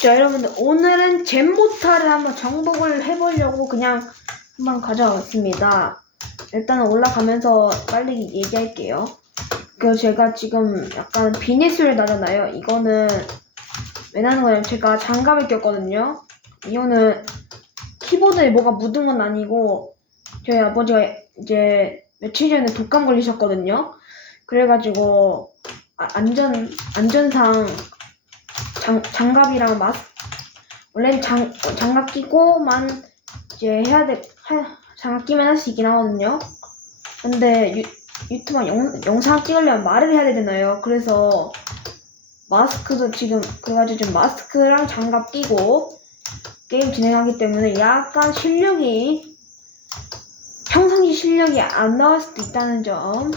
자 여러분들 오늘은 젠모타를 한번 정복을 해보려고 그냥 한번 가져왔습니다. 일단은 올라가면서 빨리 얘기할게요. 그 제가 지금 약간 비니스를 나잖아요. 이거는 왜 나는 거냐면 제가 장갑을 꼈거든요. 이거는 키보드에 뭐가 묻은 건 아니고 저희 아버지가 이제 며칠 전에 독감 걸리셨거든요. 그래가지고 아- 안전 안전상 장, 장갑이랑 마스 원래는 장, 장갑 끼고만 이제 해야 돼 하, 장갑 끼면 할 수 있긴 하거든요. 근데 유, 유튜브 영, 영상 찍으려면 말을 해야 되잖아요. 그래서 마스크도 지금 그래가지고 지금 마스크랑 장갑 끼고 게임 진행하기 때문에 약간 실력이 평상시 실력이 안 나올 수도 있다는 점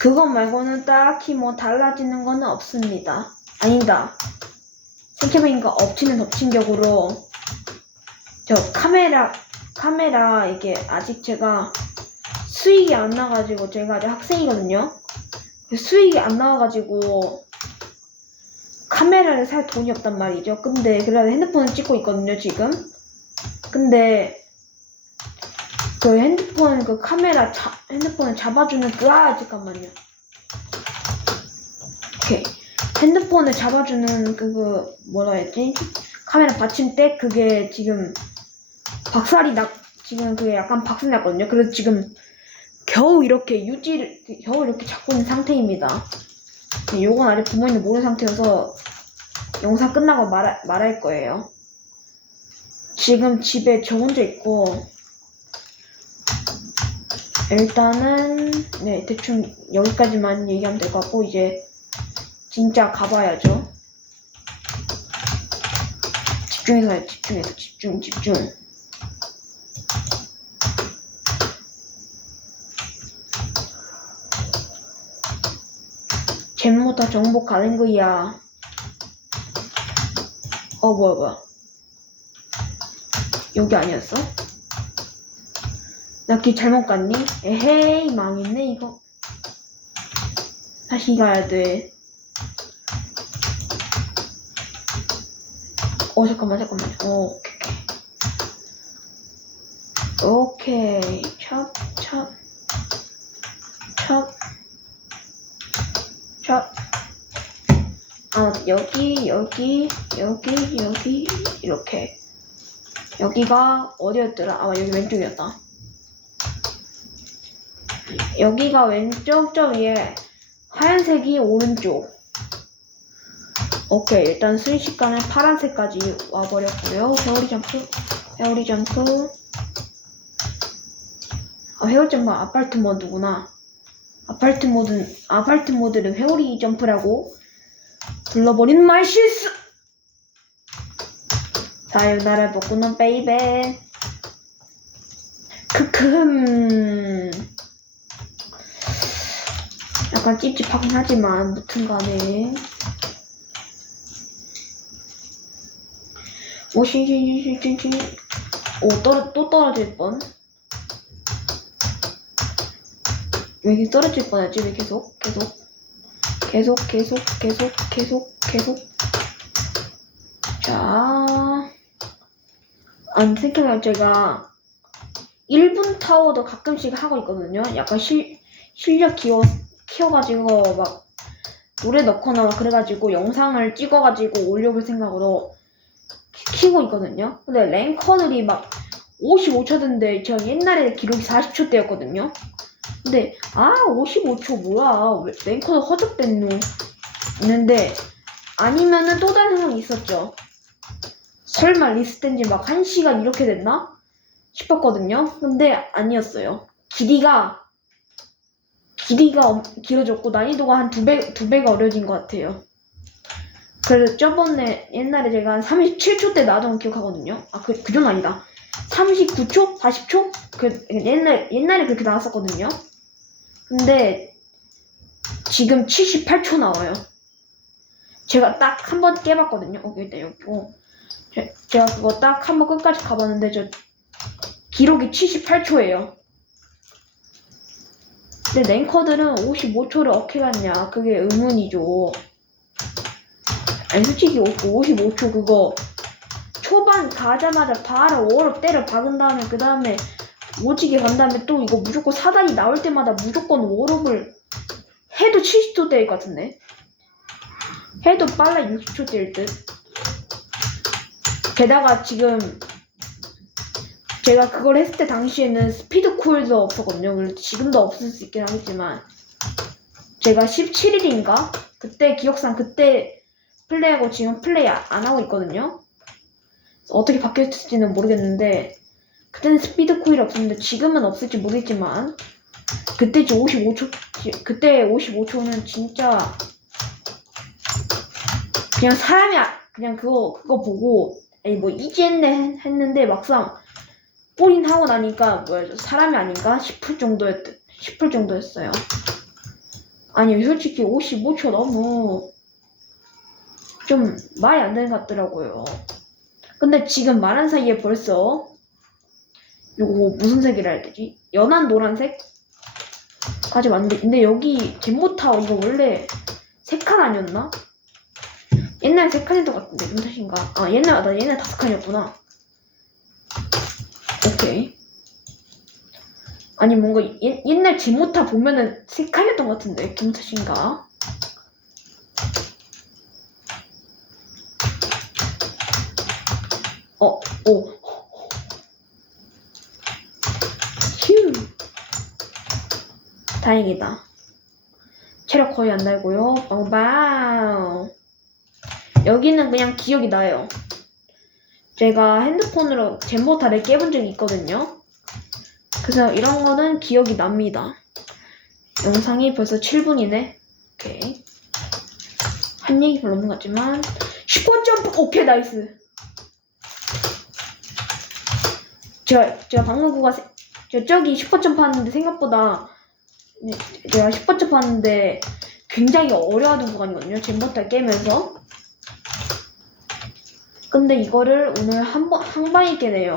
그것 말고는 딱히 뭐 달라지는 건 없습니다. 아니다. 생각해보니까 엎치는 덮친 격으로 저 카메라 카메라 이게 아직 제가 수익이 안 나가지고 제가 아직 학생이거든요. 그 수익이 안 나와가지고 카메라를 살 돈이 없단 말이죠. 근데 그래도 핸드폰을 찍고 있거든요 지금. 근데 그 핸드폰 그 카메라 자, 핸드폰을 잡아주는 그 아 잠깐만요. 오케이 핸드폰을 잡아주는 그, 그 뭐라 했지 카메라 받침대 그게 지금 박살이 나 지금 그게 약간 박살이 났거든요. 그래서 지금 겨우 이렇게 유지를 겨우 이렇게 잡고 있는 상태입니다. 네, 요건 아직 부모님도 모르는 상태여서 영상 끝나고 말 말할 거예요. 지금 집에 저 혼자 있고 일단은 네 대충 여기까지만 얘기하면 될 것 같고 이제 진짜 가봐야죠. 집중해서 집중해서 집중 집중. 잼모다 정복 가는 거야. 어 뭐야 뭐야. 여기 아니었어? 나길 잘못 갔니? 에헤이 망했네 이거 다시 가야 돼. 어 잠깐만 잠깐만. 어 오케이 오케이 찹찹찹찹 아 여기 여기 여기 여기 이렇게 여기가 어디였더라? 아 여기 왼쪽이었다. 여기가 왼쪽 저 위에 하얀색이 오른쪽. 오케이 일단 순식간에 파란색까지 와버렸고요. 회오리 점프 회오리 점프. 아 회오리 점프 아파트 모드구나. 아파트 모드 아파트 모드를 회오리 점프라고 불러버린 말 실수! 사요나라 복구는 베이베. 크크흠 약간 찝찝하긴 하지만 무튼 간에. 오신신신신신 오 떨어 또 떨어질 뻔. 왜 이렇게 떨어질 뻔했지? 왜 계속 계속? 계속 계속 계속 계속 계속? 자. 아니 생각해보면 제가 1분 타워도 가끔씩 하고 있거든요. 약간 실, 실력 키워 키워가지고 막 노래 넣거나 막 그래가지고 영상을 찍어가지고 올려볼 생각으로 키- 키고 있거든요. 근데 랭커들이 막 55초던데 저 옛날에 기록이 40초 대였거든요. 근데 아 55초 뭐야 왜 랭커도 허접됐노 있는데 아니면은 또 다른 생각이 있었죠. 설마 리스트인지 막 1시간 이렇게 됐나? 싶었거든요. 근데 아니었어요. 길이가 길이가 엄- 길어졌고 난이도가 한 두 배, 두 배가 어려진 것 같아요. 그래서 저번에 옛날에 제가 한 37초 때 나왔던 거 기억하거든요. 아, 그, 그 정도 아니다. 39초? 40초? 그, 옛날, 옛날에 그렇게 나왔었거든요. 근데 지금 78초 나와요. 제가 딱 한 번 깨봤거든요. 어, 일단 여기. 어. 제- 제가 그거 딱 한 번 끝까지 가봤는데 저 기록이 78초예요. 근데 랭커들은 55초를 어떻게 갔냐 그게 의문이죠. 아니 솔직히 55초 그거 초반 가자마자 바로 워로 때려 박은 다음에 그 다음에 오지게 간 다음에 또 이거 무조건 사단이 나올 때마다 무조건 워롭을 해도 70초 때릴 것 같은데? 해도 빨라 60초 때릴 듯. 게다가 지금 제가 그걸 했을 때 당시에는 스피드 콜도 없었거든요. 물론 지금도 없을 수 있긴 하겠지만. 제가 17일인가? 그때 기억상 그때 플레이하고 지금 플레이 아- 안 하고 있거든요. 어떻게 바뀌었을지는 모르겠는데 그때는 스피드 코일이 없었는데 지금은 없을지 모르겠지만 그때 지 55초 그때 55초는 진짜 그냥 사람이 아- 그냥 그거 그거 보고 아니 뭐 이지 했네 했는데 막상 뽀인 하고 나니까 뭐야 저 사람이 아닌가 싶을 정도였 싶을 정도였어요. 아니 솔직히 55초 너무 좀 말이 안 되는 것 같더라고요. 근데 지금 말한 사이에 벌써 요거 무슨 색이라 해야 되지? 연한 노란색? 까지 왔는데 근데 여기 젠모타워 이거 원래 세칸 아니었나? 옛날 세 칸인 것 같은데 무슨 탓인가? 아 옛날 아, 나 옛날 다섯 칸이었구나. 오케이. 아니 뭔가 옛, 옛날 젠모타 보면은 세 칸이었던 것 같은데 탓인가? 어, 오. 휴. 다행이다. 체력 거의 안 달고요. 빵빵. 여기는 그냥 기억이 나요. 제가 핸드폰으로 젠모타를 깨본 적이 있거든요. 그래서 이런 거는 기억이 납니다. 영상이 벌써 7분이네. 오케이. 한 얘기 별로 없는 것 같지만 슈퍼 점프 오케이 나이스. 제가 제가 방금 세- 저 저기 슈퍼 점프 하는데 생각보다 네, 제가 슈퍼 점프 하는데 굉장히 어려워하는 구간이거든요. 젠모타 깨면서. 근데 이거를 오늘 한번 한 방에 깨네요.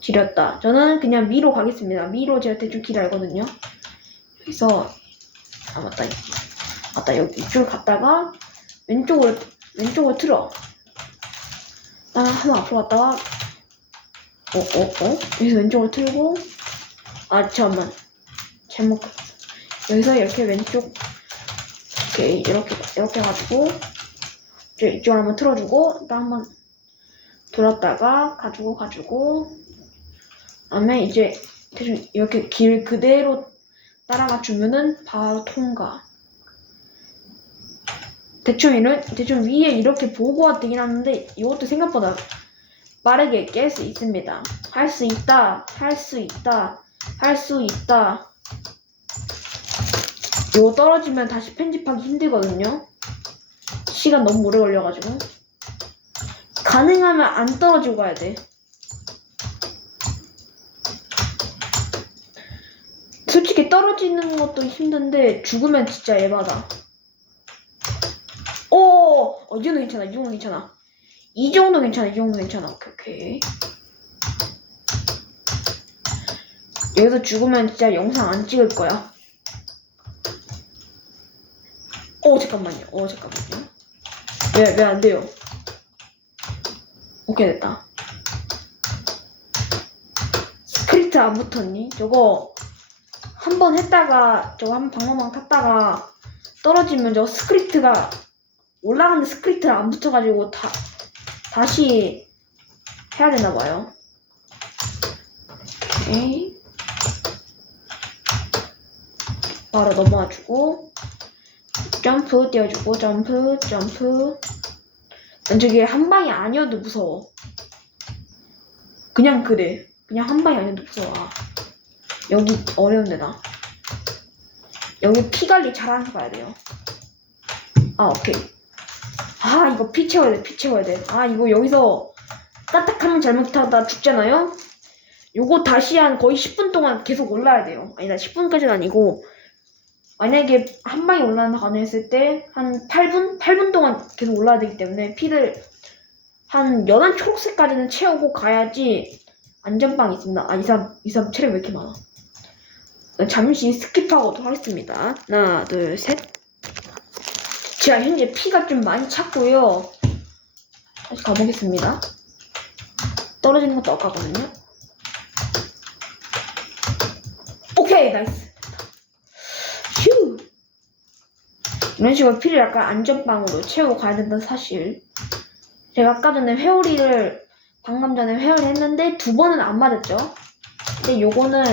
지렸다. 저는 그냥 미로 가겠습니다. 미로 제가 대충 길 알거든요. 그래서 아 맞다 맞다 여기 이쪽을 갔다가 왼쪽으로 왼쪽으로 틀어. 나 한번 앞으로 갔다가 어, 어, 어? 여기서 왼쪽으로 틀고, 아, 잠깐만. 잘못. 여기서 이렇게 왼쪽, 오케이, 이렇게, 이렇게 해가지고, 이쪽을 한번 틀어주고, 또 한번 돌았다가, 가지고, 가지고, 그 다음에 이제, 대충 이렇게 길 그대로 따라가 주면은 바로 통과. 대충 이런, 대충 위에 이렇게 보고가 되긴 하는데, 이것도 생각보다 빠르게 깰 수 있습니다. 할 수 있다, 할 수 있다, 할 수 있다. 이거 떨어지면 다시 편집하기 힘들거든요. 시간 너무 오래 걸려가지고. 가능하면 안 떨어지고 가야 돼. 솔직히 떨어지는 것도 힘든데 죽으면 진짜 에바다. 오, 어, 이 정도 괜찮아, 이 정도 괜찮아. 이 정도 괜찮아, 이 정도 괜찮아. 오케이, 오케이. 여기서 죽으면 진짜 영상 안 찍을 거야. 어, 잠깐만요. 어, 잠깐만요. 왜, 왜 안 돼요? 오케이, 됐다. 스크립트 안 붙었니? 저거 한 번 했다가, 저거 한 방망망 탔다가 떨어지면 저 스크립트가 올라가는 스크립트를 안 붙어가지고 다, 다시 해야 되나 봐요. 오케이. 바로 넘어와주고 점프 띄워주고 점프 점프 난 저게 한 방이 아니어도 무서워. 그냥 그래. 그냥 한 방이 아니어도 무서워. 아, 여기 어려운 데다. 여기 피 관리 잘하면서 가야 돼요. 아 오케이. 아 이거 피 채워야 돼. 피 채워야 돼. 아 이거 여기서 까딱하면 잘못하다 죽잖아요. 요거 다시 한 거의 10분 동안 계속 올라야 돼요. 아니 나 10분까지는 아니고 만약에 한 방에 올라간다 가능했을 때 한 8분? 8분 동안 계속 올라야 되기 때문에 피를 한 연한 초록색까지는 채우고 가야지 안전빵이 있습니다. 아, 이 사람, 이 사람 체력 왜 이렇게 많아? 잠시 스킵하고도 하겠습니다. 하나, 둘, 셋. 제가 현재 피가 좀 많이 찼고요. 다시 가보겠습니다. 떨어지는 것도 아까거든요. 오케이, 나이스. 휴. 이런 식으로 피를 약간 안전빵으로 채우고 가야 된다는 사실. 제가 아까 전에 회오리를, 방금 전에 회오리 했는데 두 번은 안 맞았죠. 근데 요거는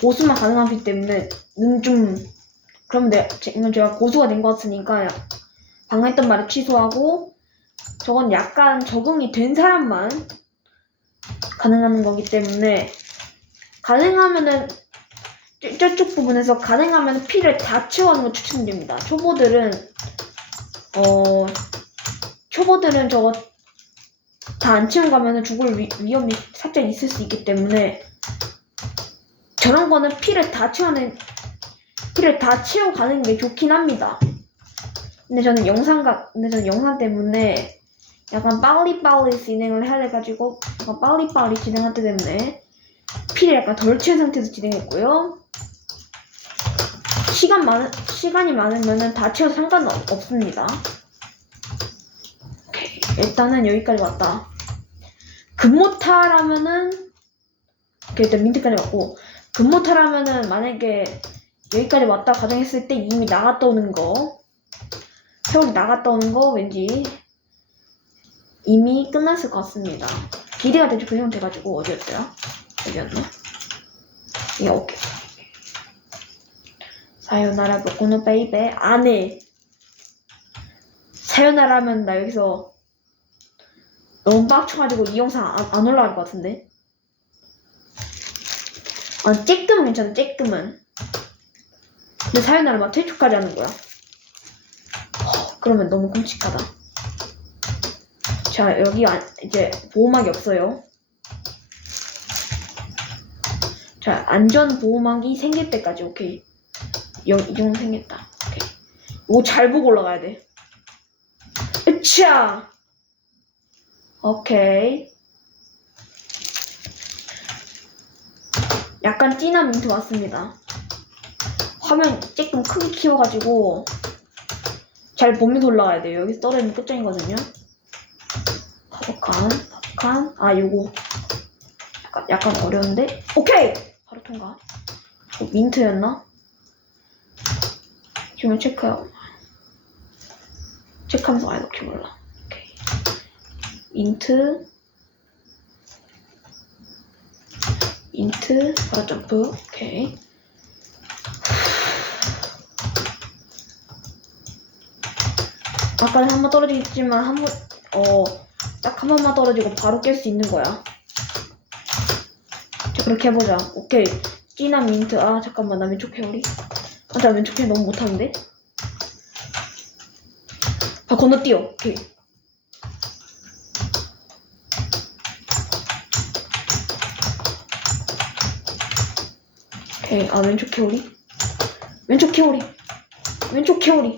고수만 가능하기 때문에 는 좀, 그럼 내, 제가 고수가 된 것 같으니까 방금 했던 말을 취소하고 저건 약간 적응이 된 사람만 가능한 거기 때문에 가능하면은 저- 저쪽 부분에서 가능하면 피를 다 채워하는 걸 추천드립니다. 초보들은 어 초보들은 저거 다 안 채우고 가면은 죽을 위, 위험이 살짝 있을 수 있기 때문에 저런 거는 피를 다 채워는 피를 다 채워 가는 게 좋긴 합니다. 근데 저는 영상 가 근데 저는 영상 때문에 약간 빨리빨리 진행을 해야 돼가지고 빨리빨리 진행하기 때문에 피를 약간 덜 채운 상태에서 진행했고요. 시간 많 시간이 많으면은 다 채워도 상관은 없- 없습니다. 오케이. 일단은 여기까지 왔다. 금모타라면은 오케이, 일단 민트까지 왔고 금모타라면은 만약에 여기까지 왔다 가정했을 때 이미 나갔다 오는 거 세월이 나갔다 오는 거 왠지 이미 끝났을 것 같습니다. 기대가 대충 그 정도 돼가지고 어디였어요? 여기였나? 예, 오케이. 사요나라 보코노 베이베 안해. 사요나라면 나 여기서 너무 빡쳐가지고 이 영상 안, 안 올라갈 것 같은데. 아, 쬐끔은 괜찮아, 쬐끔은. 근데 사요나라 막 퇴출까지 하는 거야. 허, 그러면 너무 끔찍하다. 자, 여기 안, 이제 보호막이 없어요. 자, 안전 보호막이 생길 때까지, 오케이. 여, 이 정도 생겼다. 오케이. 이거 잘 보고 올라가야 돼. 으차! 오케이. 약간 진한 민트 왔습니다. 화면 조금 크게 키워가지고 잘 보면서 올라가야 돼요. 여기서 떨어지면 끝장이거든요. 파독한, 파독한. 아, 요거. 약간, 약간 어려운데? 오케이! 바로 통과. 어, 민트였나? 지금 체크해요. 체크하면서 아예 넣기 몰라. 오케이. 민트. 민트. 바로 점프. 오케이. 아까는 한 번 떨어지겠지만 한 번, 어, 딱 한 번만 떨어지고 바로 깰 수 있는 거야. 자, 그렇게 해보자. 오케이. 진한 민트. 아, 잠깐만. 나 왼쪽 회오리. 아, 나 왼쪽 회 너무 못하는데? 아, 건너뛰어. 오케이. 오케이. 아, 왼쪽 회오리. 왼쪽 회오리. 왼쪽 회오리.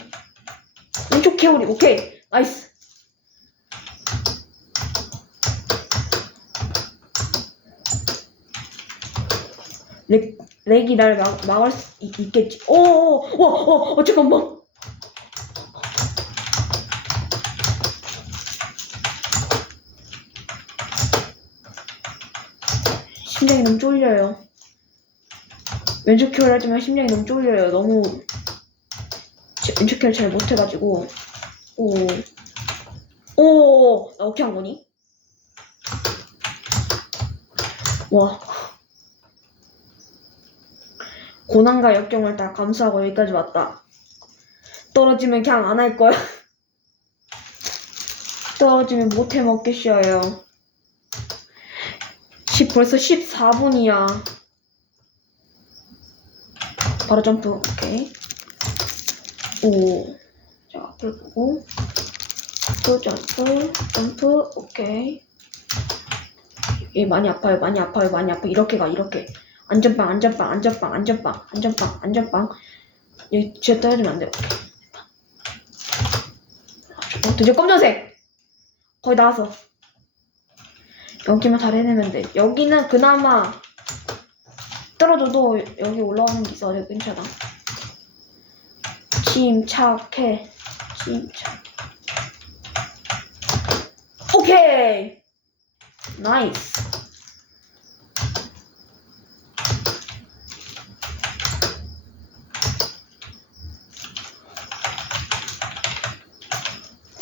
왼쪽 회오리. 오케이. 나이스. 렉, 렉이 날 막, 막을 수 있, 있겠지. 오, 오, 오, 오, 오, 잠깐만. 심장이 너무 쫄려요. 왼쪽 키를 하지만 심장이 너무 쫄려요. 너무 제- 왼쪽 키를 잘 못해가지고. 오, 오, 나 어떻게 한 거니? 와. 고난과 역경을 다 감수하고 여기까지 왔다. 떨어지면 그냥 안 할 거야. 떨어지면 못 해 먹겠어요. 10, 벌써 14분이야. 바로 점프, 오케이. 오. 자, 앞을 보고. 또 점프, 점프, 오케이. 얘 많이 아파요, 많이 아파요, 많이 아파. 이렇게 가, 이렇게. 안전빵, 안전빵, 안전빵, 안전빵, 안전빵, 안전빵. 여기 진짜 떨어지면 안 돼요. 어, 드디어 검정색! 거의 나왔어. 여기만 잘 해내면 돼. 여기는 그나마 떨어져도 여기 올라오는 게 있어. 요 괜찮아. 침착해. 진짜. 오케이. 나이스.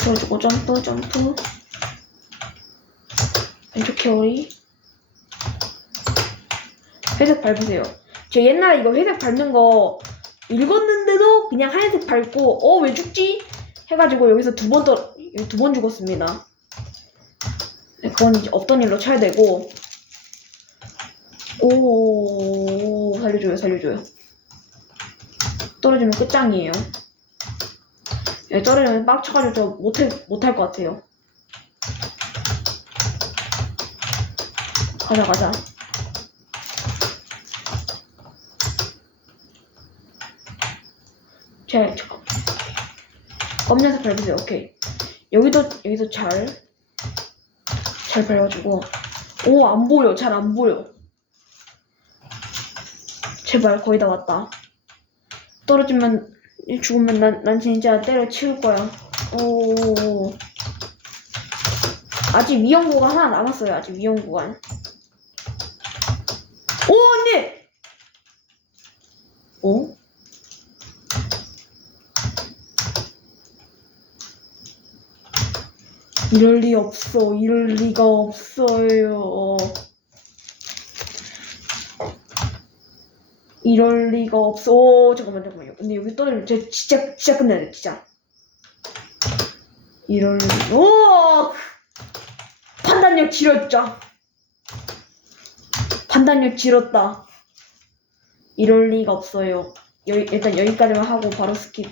보여주고 점프 점프 왼쪽 캐오리 회색 밟으세요. 저 옛날에 이거 회색 밟는 거 읽었는데도 그냥 하얀색 밟고 어 왜 죽지? 해가지고 여기서 두번더두번 죽었습니다. 네, 그건 없던 일로 쳐야 되고. 오 살려줘요 살려줘요. 떨어지면 끝장이에요 예, 떨어지면 빡쳐가지고 저 못할, 못할 것 같아요. 가자, 가자. 자, 잠깐. 검은색 밟으세요. 오케이. 여기도, 여기도 잘, 잘 밟아주고. 오, 안 보여. 잘 안 보여. 제발, 거의 다 왔다. 떨어지면 죽으면 난, 난 진짜 때려치울 거야. 오. 아직 위험 구간 하나 남았어요. 아직 위험 구간. 오, 언니! 오? 이럴 리 없어. 이럴 리가 없어요. 이럴 리가 없어. 오, 잠깐만, 잠깐만요. 근데 여기 떨어지면 저 진짜, 진짜 끝내야 돼, 진짜. 이럴 리, 오! 판단력 지렸죠. 판단력 지렸다. 이럴 리가 없어요. 여기, 일단 여기까지만 하고 바로 스킵.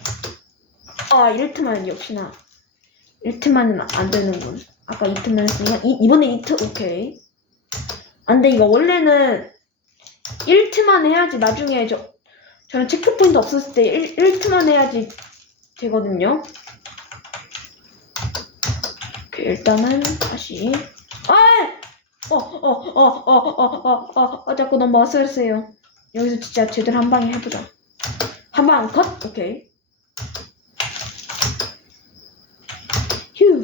아, 1트만 역시나. 1트만은 안 되는군. 아까 2트만 했으니까, 이, 이번에 2트, 오케이. 안 돼, 이거 원래는 1트만 해야지 나중에 저 저는 체크 포인트 없었을 때 1, 1트만 해야지 되거든요. 오케이, 일단은 다시 아! 어어어어어어어 어자꾸 어, 어, 어, 너무 아슬아슬해요. 여기서 진짜 제대로 한 방에 해보자. 한 방 컷. 오케이. 휴.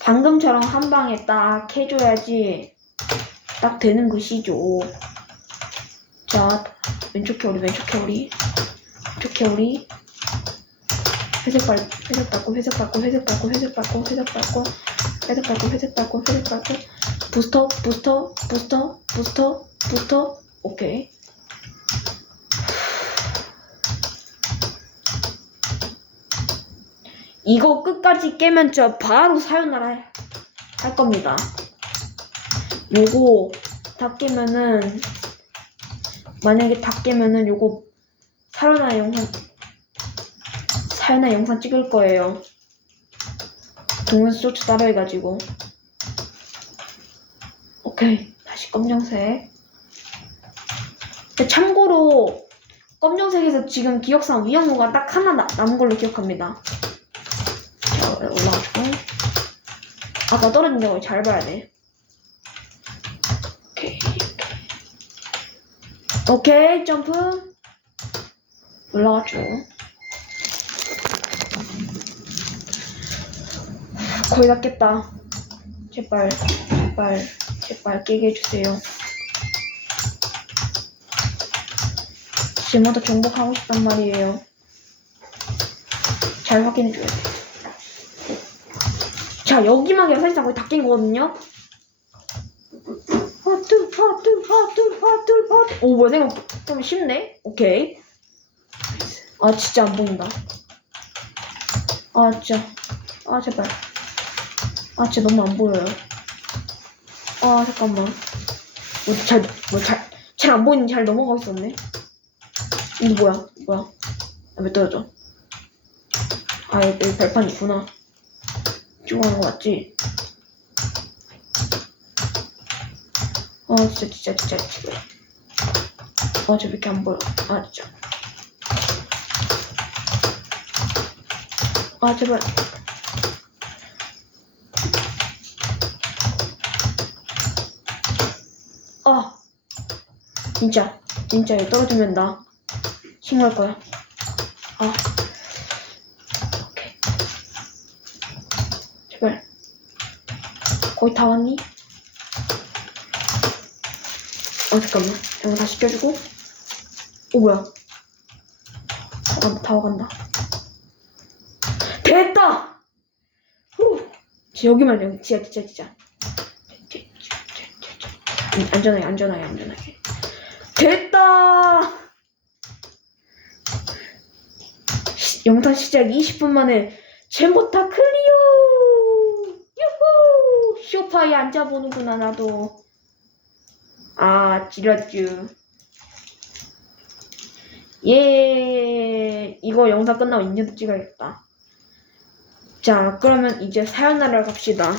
방금처럼 한 방에 딱 해줘야지 딱 되는 것이죠. 자, 왼쪽 캐오리, 왼쪽 캐오리, 왼쪽 캐오리. 회색 발, 회색 밟고, 회색 밟고, 회색 밟고, 회색 밟고, 회색 밟고, 회색 밟고, 회색 밟고, 회색 밟고. 부스터, 부스터, 부스터, 부스터, 부스터. 오케이. 이거 끝까지 깨면 저 바로 사요나라 할- 할 겁니다. 요거 다 깨면은 만약에 다 깨면은 요거 사요나 영상 사요나 영상 찍을 거예요. 동영상 쇼츠 따로 해가지고 오케이 다시 검정색 참고로 검정색에서 지금 기억상 위험무가 딱 하나 나- 남은 걸로 기억합니다. 자 올라가지고 아까 떨어진 거잘 봐야 돼. 오케이. 오케이, 점프. 올라가죠. 거의 다 깼다. 제발, 제발, 제발 깨게 해주세요. 지금부터 정복하고 싶단 말이에요. 잘 확인해줘야 돼. 자, 여기만 사실상 거의 다 깬 거거든요? 하트 하트 하트 하트. 오 뭐야 생각 좀 쉽네. 오케이. 아 진짜 안 보인다. 아 진짜. 아 제발. 아 진짜 너무 안 보여요. 아 잠깐만. 뭐잘뭐잘잘 안 보이는 잘 넘어가고 있었네. 이거 뭐야? 뭐야? 아, 왜 떨어져? 아 여기, 발판 있구나. 이쪽으로 가는 거 맞지 어 진짜 진짜 진짜 진짜. 어저 왜 이렇게 안 보여? 아 진짜. 아 제발. 아. 진짜 진짜 얘 떨어지면 나 신고할 거야. 아. 오케이. 제발. 거의 다 왔니? 어 잠깐만. 이거 다시 껴주고. 오 뭐야? 다 간다 다 와간다. 됐다! 후! 여기만 여기 진짜 진짜 진짜. 음, 안전하게 안전하게 안전하게. 됐다! 시- 영상 시작 20분 만에 젠보타 클리어 유후! 쇼파에 앉아보는구나 나도 아 지렸쥬. 예 이거 영상 끝나고 인증도 찍어야겠다. 자 그러면 이제 사연하러 갑시다